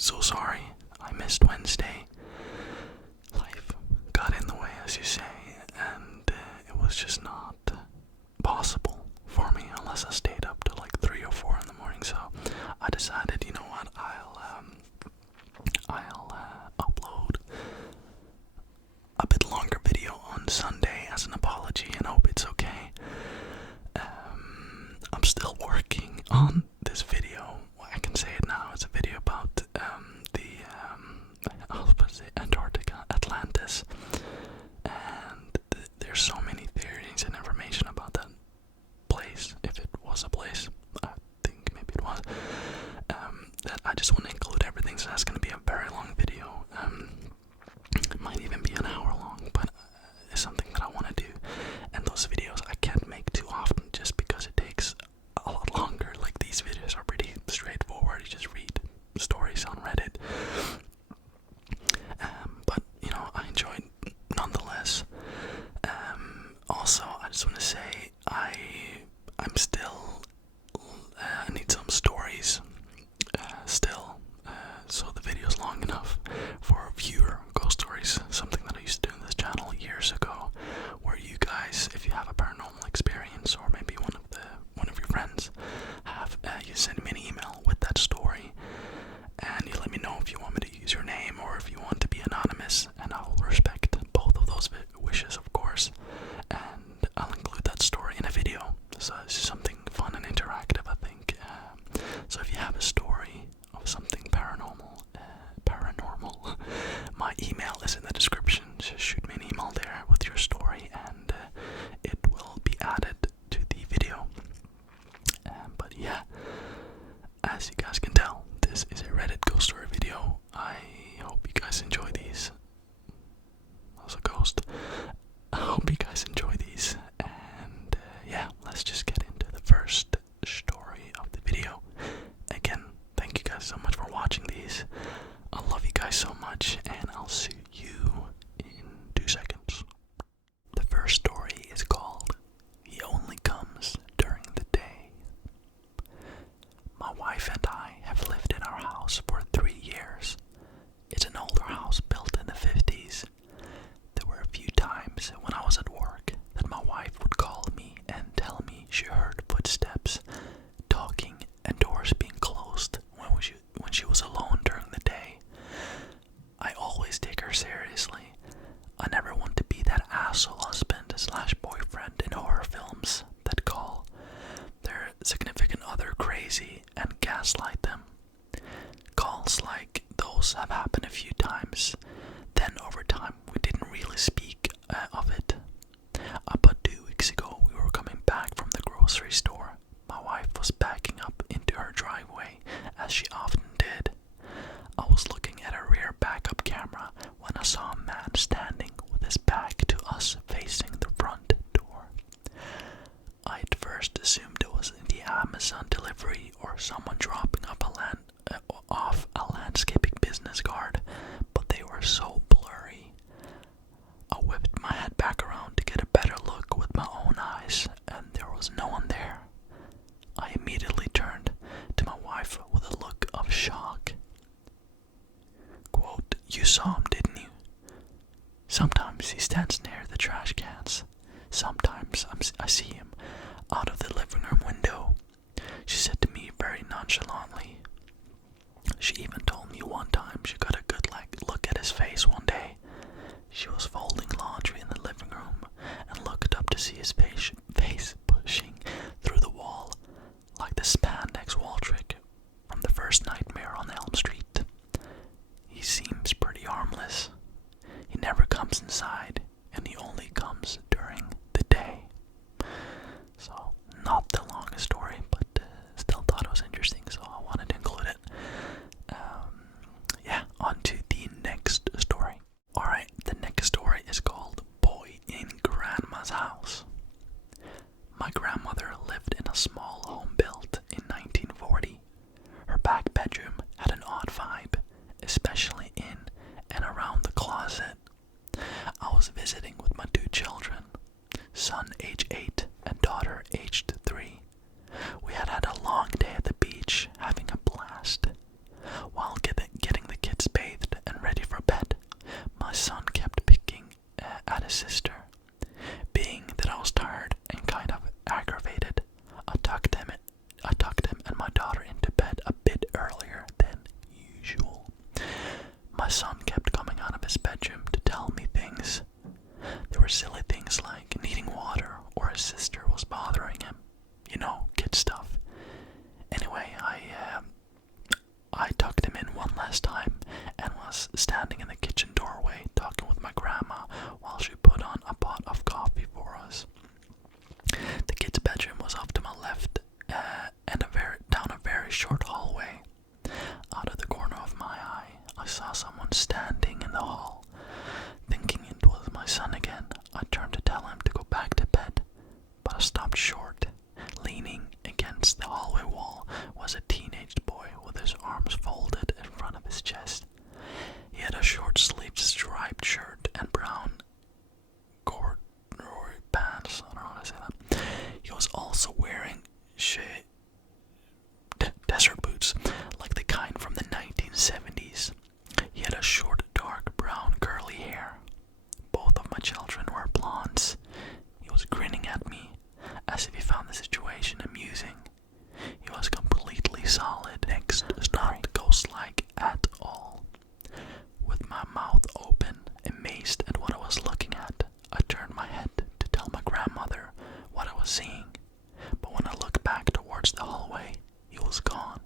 so sorry. I missed Wednesday. Life got in the way, as you say, and it was just not possible for me unless I stayed up till like 3 or 4 in the morning. So I decided, you know what, I'll upload a bit longer video on Sunday as an apology and hope it's okay. I'm still working on this video. Well, I can say it now. It's a video about the I was about to say Antarctica, Atlantis, and there's so many theories and information about that place, if it was a place. I think maybe it was. That I just want to include everything, so that's going to be a very long video. It might even be an hour long, but it's something that I want to do. And those videos I can't make too often just because it takes a lot longer. Like, these videos are pretty straightforward. You just read stories on Reddit. But, you know, I enjoyed nonetheless. Also, I just want to say I'm still, I need some stories still, so the video's long enough for fewer ghost stories, something that I used to do on this channel years ago, where you guys, if you have a paranormal experience, or maybe one of your friends have, you send me an email with that story, and you let me know if you want me to use your name or if you want to be anonymous, and I will respect both of those wishes, of course, and I'll include that story in a video. So it's something fun and interactive, I think. So if you have a story of something paranormal, my email is in the description. Just shoot me an email there with your story, and it will be added to the video. But yeah, as you guys can tell, this is a Reddit ghost story video. I hope you guys enjoy these. That was a ghost. I hope you guys enjoy these, and yeah, let's just get into the first story of the video. Again, thank you guys so much for watching these. I love you guys so much, and I'll see you in 2 seconds. The first story is called He Only Comes During the Day. My wife and I have lived in our house for 3 years. It's an older house built in the 50s. There were a few times when I was at work that my wife would call me and tell me she heard footsteps, talking, and doors being closed when she was alone during the day. I always take her seriously. I never want to be that asshole husband slash boyfriend in horror films that call their significant other crazy and gaslight them. Calls like those have happened a few times. Then over time we didn't really speak of it. About 2 weeks ago we were coming back from the grocery store. My wife was backing up into her driveway, as she often did. I was looking at her rear backup camera when I saw a man standing with his back to us facing the front door. I at first assumed it was the Amazon delivery or someone dropping up off a landscaping business card, but they were so blurry. I whipped my head back around to get a better look with my own eyes, and there was no one there. I immediately turned to my wife with a look of shock. Quote, "You saw him, didn't you? Sometimes he stands near the trash cans. Sometimes I see him out of the living room window," she said to me very nonchalantly. She even told me one time she got a good look at his face one day. She was folding laundry in the living room and looked up to see his face pushing through the wall like the spandex wall trick from the first Nightmare on Elm Street. He seems pretty harmless. He never comes inside, and he only comes during the day. So, not the longest story, but still thought it was interesting, so I wanted to include it. Yeah, on to the next story. Alright, the next story is called Boy in Grandma's House. My grandmother lived in a small home built in 1940. Her back bedroom had an odd vibe, especially in and around the closet. I was visiting with my 2 children, son age 8 and daughter aged 3. We had a long day at the beach, having a blast. While getting sister. Being that I was tired and kind of aggravated, I tucked him and my daughter into bed a bit earlier than usual. My son kept coming out of his bedroom to tell me things. There were silly things like needing water or his sister was bothering him. You know, kid stuff. Anyway, I tucked him in one last time and was standing in the kitchen doorway talking with my grandma while she put on a pot of coffee for us. The kid's bedroom was off to my left and down a very short hallway. Out of the corner of my eye, I saw someone standing in the hall. Thinking it was my son again, I turned to tell him to go back to bed, but I stopped short. Leaning against the hallway wall was a teenage boy with his arms folded in front of his chest. He had a short-sleeved striped shirt and brown corduroy pants. I don't know how to say that. He was also wearing desert boots, like the kind from the 1970s. He had a short, dark brown curly hair. Both of my children were blondes. He was grinning at me, as if he found the situation amusing. He was completely solid. Next story. Not ghost-like at all. With my mouth open, amazed at what I was looking at, I turned my head to tell my grandmother what I was seeing. But when I looked back towards the hallway, he was gone.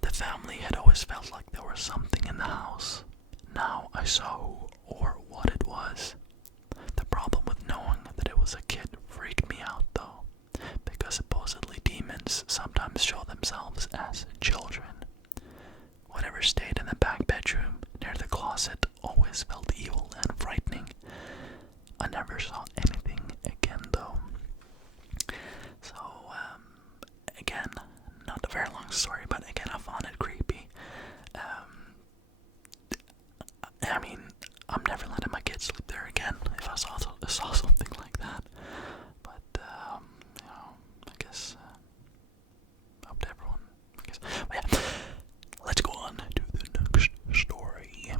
The family had always felt like there was something in the house. Now I saw who or what it was. The problem with knowing that it was a kid freaked me out though, because supposedly demons sometimes show themselves as children. Whatever stayed in the back bedroom near the closet always felt evil and frightening. I never saw anything again though. So, again, not a very long story, but again I found it creepy. I mean, I'm never letting my kids sleep there again if I saw something like that. But, you know, I guess, up to everyone, I guess. But yeah, let's go on to the next story.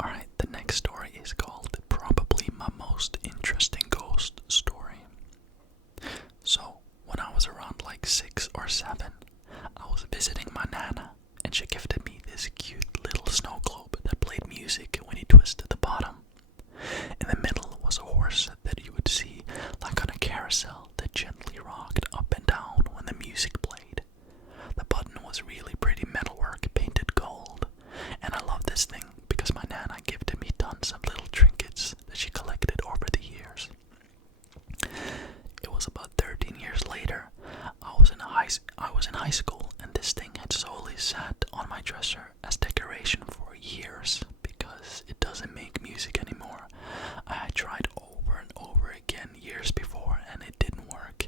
Alright, the next story is called Probably My Most Interesting Ghost Story. So, when I was around like 6 or 7, I was visiting my nana, and she gifted me this cute little snow globe that played music when you twisted the bottom. In the middle was a horse that you would see like on a carousel that gently rocked up and down when the music played. The button was really pretty metalwork painted gold, and I love this thing because my nana gifted me tons of little trinkets that she collected over the years. It was about 13 years later. I was in high school, and this thing had solely sat on my dresser as decoration for years because it doesn't make music anymore. I had tried over and over again years before, and it didn't work.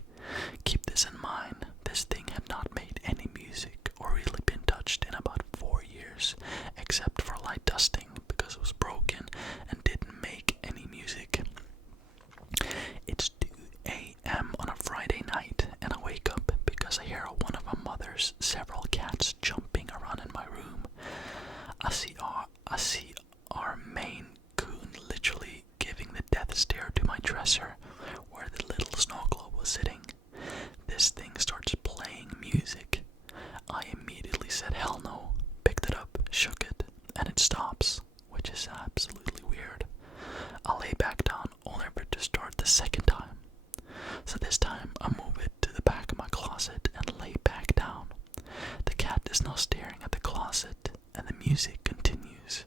Keep this in mind, this thing had not made any music or really been touched in about 4 years, except for light dusting because it was broken and didn't make any music. It's 2 a.m. on a Friday night, and I wake up because I hear one of my mother's several cats jumping around in my room. I see our Maine Coon literally giving the death stare to my dresser where the little snow globe was sitting. This thing starts playing music. I immediately said hell no, picked it up, shook it, and it stops, which is absolutely weird. I lay back down only for it to start the second time. So this time I move it to the back of my closet and lay back down. The cat is now staring at the closet and the music continues.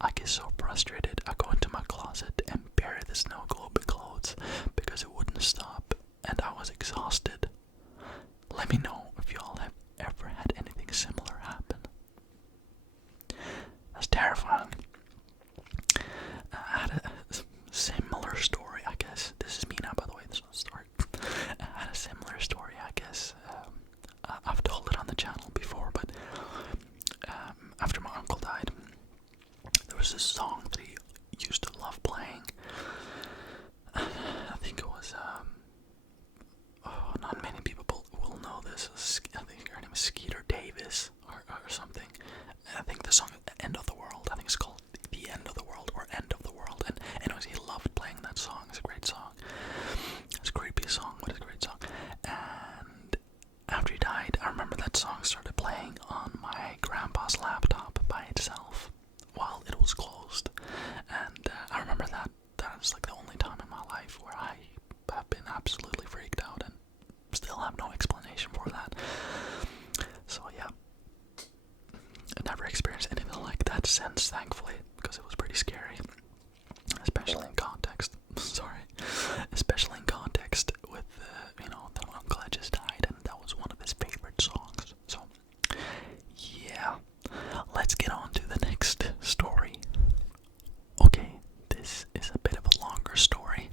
I get so frustrated I go into my closet and bury the snow globe in clothes because it wouldn't stop and I was exhausted. Let me know if y'all have ever had anything similar happen. That's terrifying. I had a similar story, I guess. This is me now, by the way, this is not a story. I had a similar story, I guess. I've told it on the channel before, but after my uncle died, there was this song that he used to love playing. I think it was, not many people will know this. I think her name is Skeeter Davis, or something. I think the song End of the World, I think it's called The End of the World, or End of the because it was pretty scary, especially in context. Sorry, especially in context with that my uncle had just died, and that was one of his favorite songs. So yeah, let's get on to the next story. Okay, this is a bit of a longer story.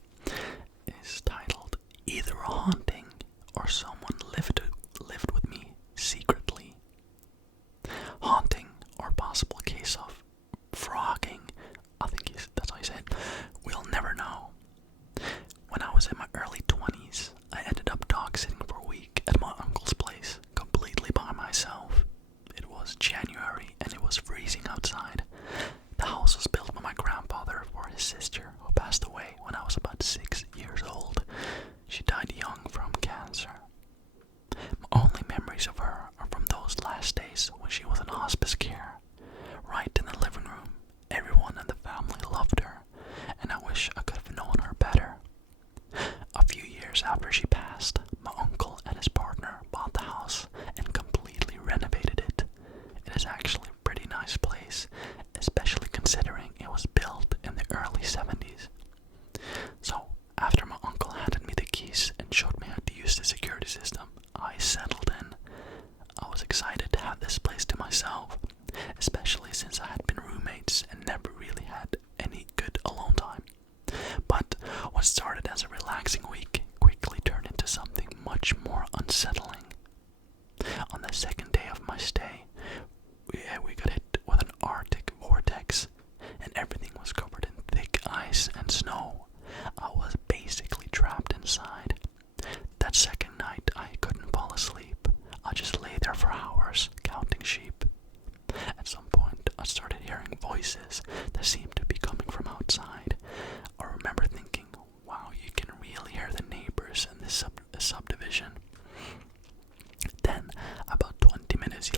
It's titled "Either a Haunting or Someone Lived with Me Secretly." Haunting or possible case of frogging, I think that's how you say it. We'll never know. When I was in my early 20s, I ended up dog sitting for a week at my uncle's place, completely by myself. It was January and it was freezing outside. The house was built by my grandfather for his sister, who passed away when I was about 6 years old. She died young from cancer. My only memories of her are from those last days when she was in hospice care. Right in the living room, everyone in the family loved her, and I wish I could have known her better. A few years after she passed, my uncle and his partner bought the house and completely renovated it. It is actually a pretty nice place, especially considering it was built in the early 70s. So, after my uncle handed me the keys and showed me how to use the security system, I settled in. I was excited to have this place to myself, especially since I had been roommates and never really had any good alone time. But what started as a relaxing week quickly turned into something much more unsettling. On the second day of my stay, we got hit with an Arctic vortex, and everything was covered in thick ice and snow. I was basically trapped inside. That second night, I couldn't fall asleep. I just lay there for hours, counting sheep. At some point, I started hearing voices that seemed to be coming from outside. I remember thinking, wow, you can really hear the neighbors in this subdivision. Then, about 20 minutes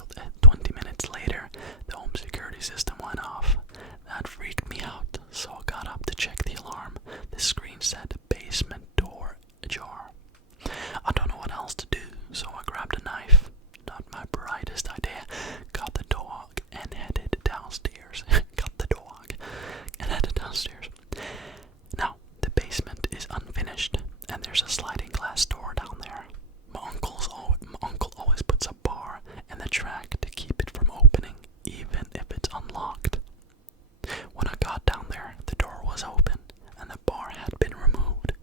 later, the home security system went off. That freaked me out, so I got up to check the alarm. The screen said basement door ajar. I don't know what else to do, so I grabbed a knife. Not my brightest idea. Got the dog and headed downstairs. Now, the basement is unfinished, and there's a sliding glass door down there. My uncle always puts a bar in the track to keep it from opening, even if it's unlocked. When I got down there, the door was open, and the bar had been removed.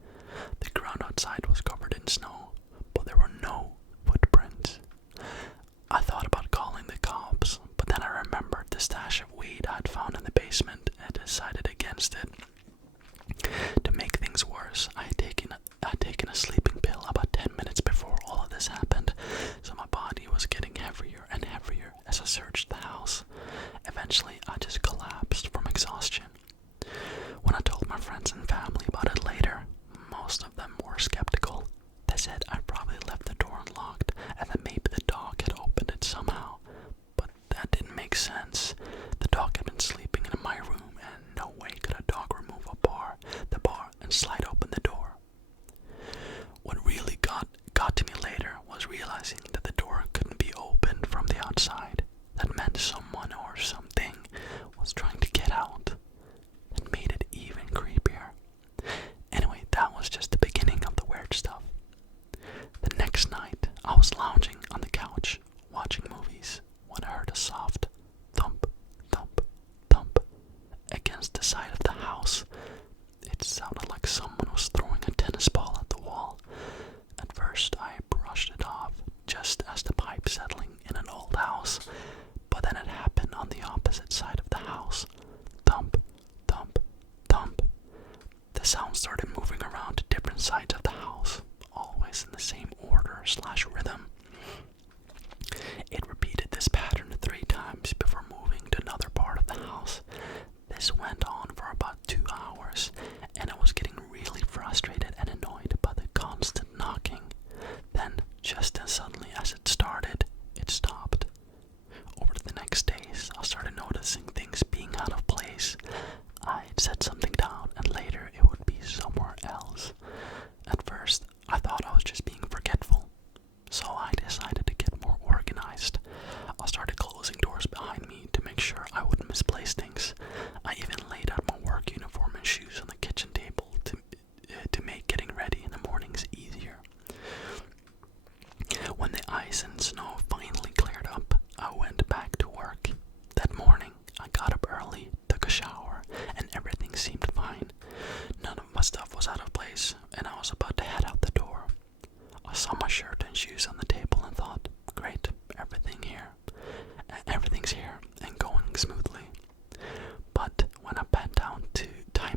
The ground outside was covered in snow, but there were no footprints. I thought about calling the cops, but then I remembered the stash of weed I'd found in the basement and decided against it. To make things worse, I had taken a sleeping pill about 10 minutes before all of this happened, so my body was getting heavier and heavier as I searched the house. Eventually, I just collapsed from exhaustion. When I told my friends and family about it later, most of them were skeptical. They said I probably left the door unlocked and that maybe the dog had opened it somehow. But that didn't make sense. The dog had been sleeping in my room, and no way could a dog remove the bar, and slide open the door. What really got to me later was realizing that the door couldn't be opened from the outside. That meant someone or something was trying to get out. That made it even creepier. Anyway, that was just the beginning of the weird stuff. The next night, I was lounging on the couch, watching movies, when I heard a soft thump, thump, thump against the side of the house. It sounded like someone was throwing a tennis ball at the wall. At first, I brushed it off, just as the pipe settling in an old house, but then it happened on the opposite side of the house. Thump, thump, thump. The sound started moving around to different sides of the house, always in the same order/rhythm. It repeated this pattern 3 times before moving to another part of the house. This went on for about 2 hours, and I was getting really frustrated and annoyed by the constant knocking. Then, just as suddenly as it started, it stopped. Over the next days, I started noticing things being out of place. I'd set something down, and later it would be somewhere else. At first, I thought I was just being forgetful, so I decided to get more organized. I started closing doors behind me to make sure I wouldn't misplace things. I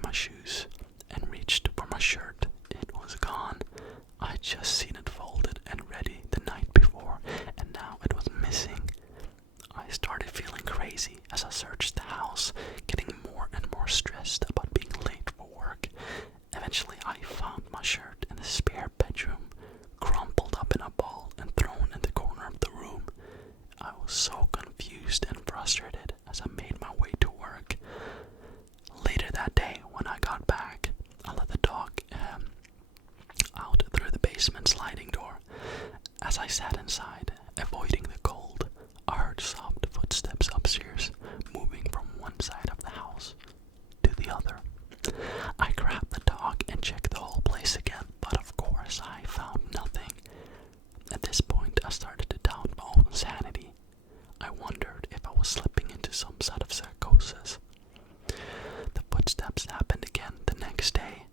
my shoes and reached for my shirt. It was gone. I had just seen it folded and ready the night before, and now it was missing. I started feeling crazy as I searched the house, getting more and more stressed about being late for work. Eventually, I found my shirt in the spare bedroom, crumpled up in a ball and thrown in the corner of the room. I was so confused and frustrated as I made my way to work. Later that day, when I got back, I let the dog out through the basement sliding door. As I sat inside, avoiding the cold, I heard soft footsteps upstairs, moving from one side of the house to the other. I grabbed the dog and checked the whole place again, but of course I found nothing. At this point, I started to doubt my own sanity. I wondered if I was slipping into some sort of psychosis. The footsteps happened again the next day.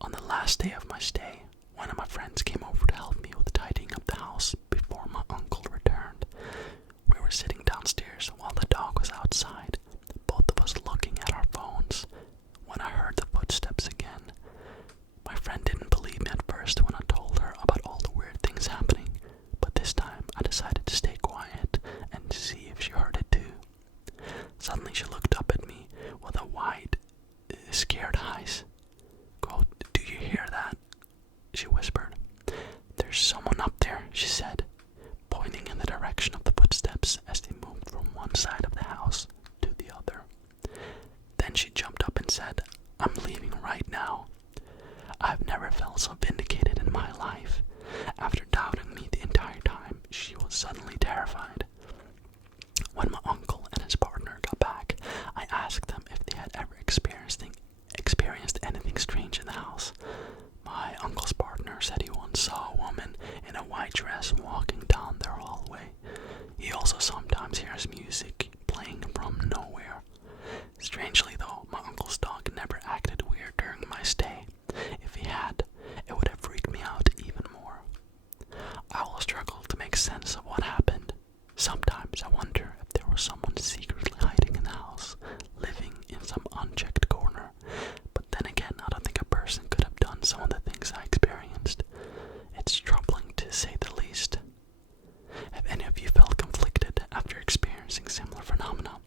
On the last day of my stay, one of my friends came over to help me with tidying up the house before my uncle returned. We were sitting downstairs while the dog was outside, both of us looking at our phones, when I heard the footsteps again. My friend didn't believe me at first when I told her about all the weird things happening, but this time I decided to stay quiet and see if she heard it too. Suddenly she looked up at me with a wide, scared eyes. Quote, "Do you hear that?" she whispered. "There's someone up there," she said, pointing in the direction of the footsteps as they moved from one side of the house to the other. Then she jumped up and said, "I'm leaving right now." I've never felt so vindicated in my life. After doubting me the entire time, she was suddenly terrified. When my uncle and his partner got back, I asked them if they had ever experienced anything strange in the house. My uncle's partner said he once saw a woman in a white dress walking down their hallway. He also sometimes hears music playing from nowhere. Strangely though, my uncle's dog never acted weird during my stay. If he had, it would have freaked me out even more. I will struggle to make sense of what happened. Sometimes I wonder if there was someone secretly hiding in the house, living in some unchecked corner. But then again, I don't think a person could have done some of the things I experienced. It's troubling to say the least. Have any of you felt conflicted after experiencing similar phenomena?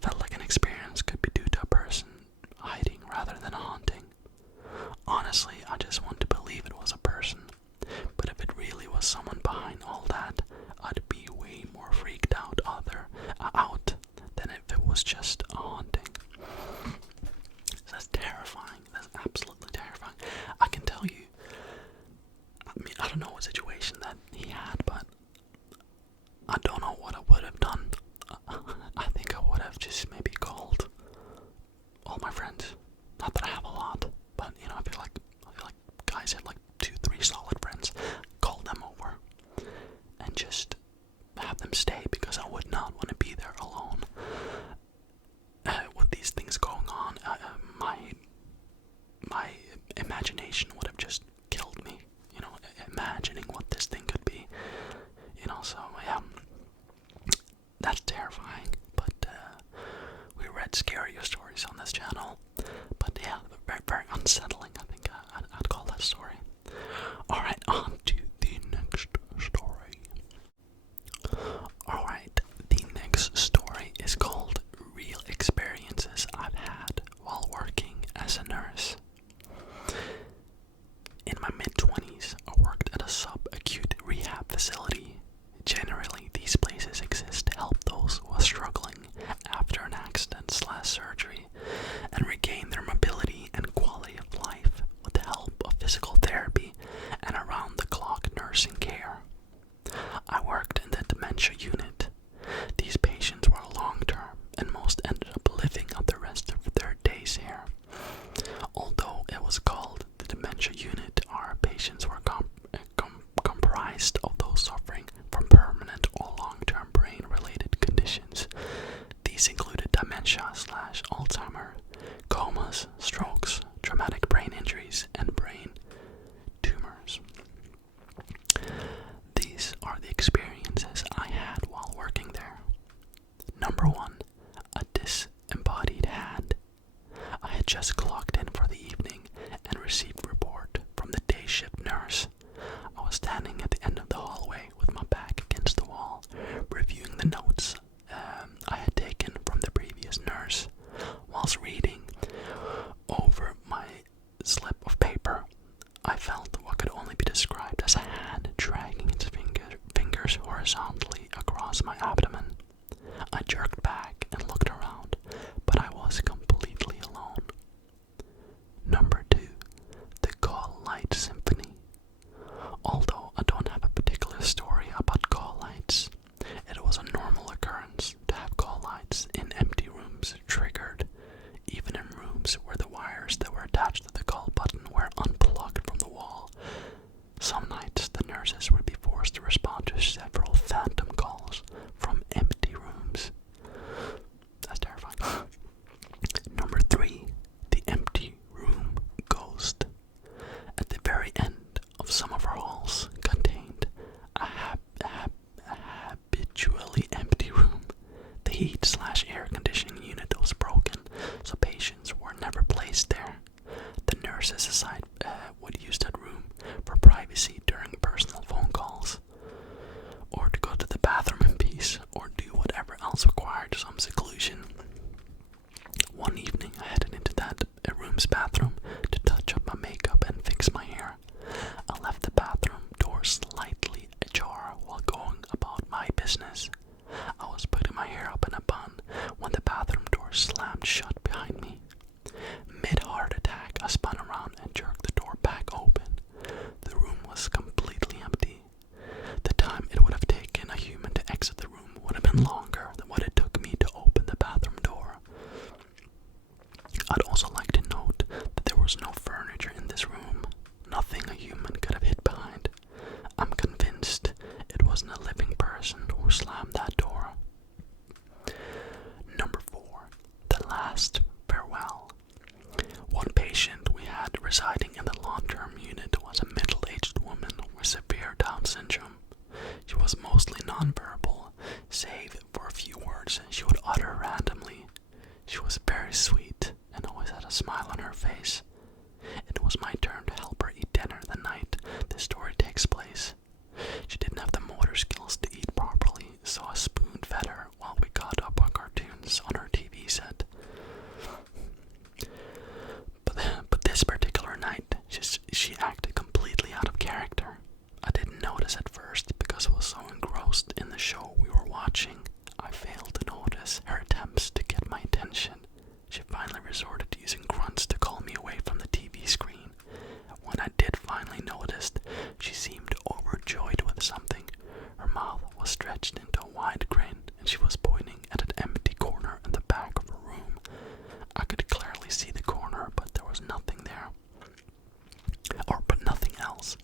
Felt like an experience could be due to a person hiding rather than a haunting? Honestly, I just want to believe it was a person. But if it really was someone behind all that, I'd be way more freaked out than if it was just a haunting. That's terrifying. That's absolutely terrifying. I can tell you, I don't know what situation that he had, but I don't know what I would have done. I think I would have just maybe called all my friends. Not that I have a lot, but I feel like guys have like 2-3 solid friends. Call them over and just have them stay, because I would not want to be there alone. With these things going on, my imagination would have just killed me. Imagining what this thing could be. So yeah, that's terrifying. But we read scarier stories on this channel. But yeah, very, very unsettling. I think I'd call that story. Alright, on to the next story. Alright, the next story is called Real Experiences I've Had While Working as a Nurse. In my mid-20s, I worked at a sub-acute rehab facility. Generally, these places exist to help those who are struggling after an accident/surgery and regain their mobility and quality of life with the help of physical therapy and around-the-clock nursing care. I worked in the dementia unit. These patients were long-term, and most ended up living out the rest of their days here. Although it was called the dementia unit, our patients were comprised of those suffering from permanent or long-term brain-related conditions. These included dementia/Alzheimer's, comas, strokes, traumatic brain injuries, and brain tumors. These are the experiences I had while working there. Number 1, a disembodied hand. I had just clocked whilst reading over my slip of paper, I felt what could only be described as a hand dragging its fingers horizontally across my abdomen. I jerked back and looked around, but I was completely alone. Number 2, the Call Light Symphony. Although I don't have a particular story about call lights, it was a normal occurrence to have call lights in empty rooms triggered, even in rooms where the wires that were attached to the call button were unplugged from the wall. Some nights the nurses would be forced to respond to several phantom calls from empty rooms. That's terrifying. Number 3, the empty room ghost. At the very end of some of our halls contained a habitually empty room. The heat/air conditioning unit was broken, so patients were never placed there. The nurses aside would use that room for privacy during personal phone calls, or to go to the bathroom in peace, or do whatever else required some seclusion. One evening I headed into that room's bathroom to touch up my makeup and fix my hair. I left the bathroom door slightly ajar while going about my business. I was putting my hair up in a bun when the bathroom door slammed shut behind me. Mid-heart attack, I spun around and jerked the door back open. The room was completely empty. The time it would have taken a human to exit the room would have been longer than what it took me to open the bathroom door. I'd also like to note that there was no furniture in this room, nothing a human could have hid behind. I'm convinced it wasn't a living person who slammed that door. Number 4, the last farewell. One patient we had residing in the long-term unit was a middle-aged woman with severe Down syndrome. She was mostly nonverbal, save for a few words she would utter randomly. She was very sweet and always had a smile on her face. It was my turn to help her eat dinner the night the story takes place. She didn't have the motor skills to eat properly, so I spoon-fed her while we caught up on cartoons on her TV set. But this particular night, she acted completely out of character. I didn't notice at first because I was so engrossed in the show we were watching. I failed to notice her attempts to get my attention. She finally resorted to using grunts to call me away from the TV screen. When I did finally notice, she seemed overjoyed with something. Her mouth was stretched into a wide grin, and she was pointing at an empty corner in the back of her room. I could clearly see the corner, but there was nothing there. But nothing else.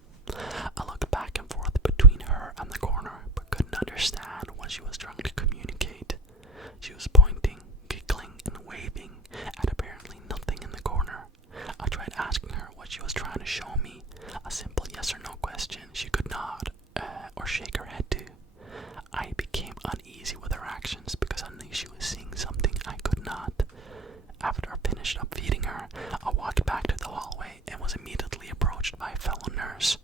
I looked back and forth between her and the corner, but couldn't understand what she was trying to communicate. She was pointing, giggling, and waving at apparently nothing in the corner. I tried asking her what she was trying to show me, a simple yes or no question she could nod or shake her head to. I became uneasy with her actions because I knew she was seeing something I could not. After I finished up feeding her, I walked back to the hallway and was immediately approached by a fellow nurse.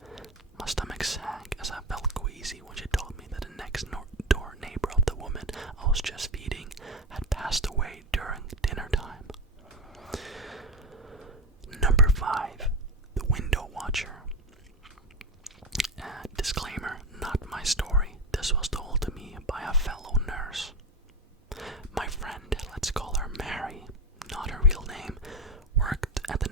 My stomach sank as I felt queasy when she told me that the next door neighbor of the woman I was just feeding had passed away during dinner time. Number 5, the window watcher. Disclaimer, not my story. This was told to me by a fellow nurse. My friend, let's call her Mary, not her real name, worked at the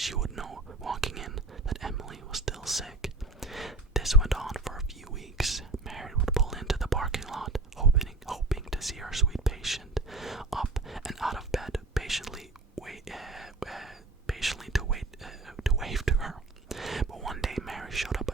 she would know walking in that Emily was still sick. This went on for a few weeks. Mary would pull into the parking lot, hoping to see her sweet patient up and out of bed, patiently to wave to her. But one day Mary showed up